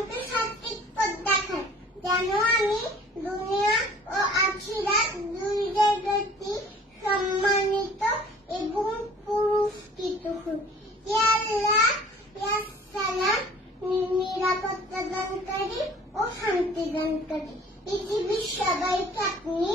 আমাকে সঠিক পথ দেখান, যেন আমি দুনিয়া ও আখিরাত দুই জায়গাতেই সম্মানিত এবং পুরস্কৃত হই। ইয়া আল্লাহ, ইয়া সালাম, নিরাপত্তা দানকারী ও শান্তি দানকারী, পৃথিবীর সবাইকে আপনি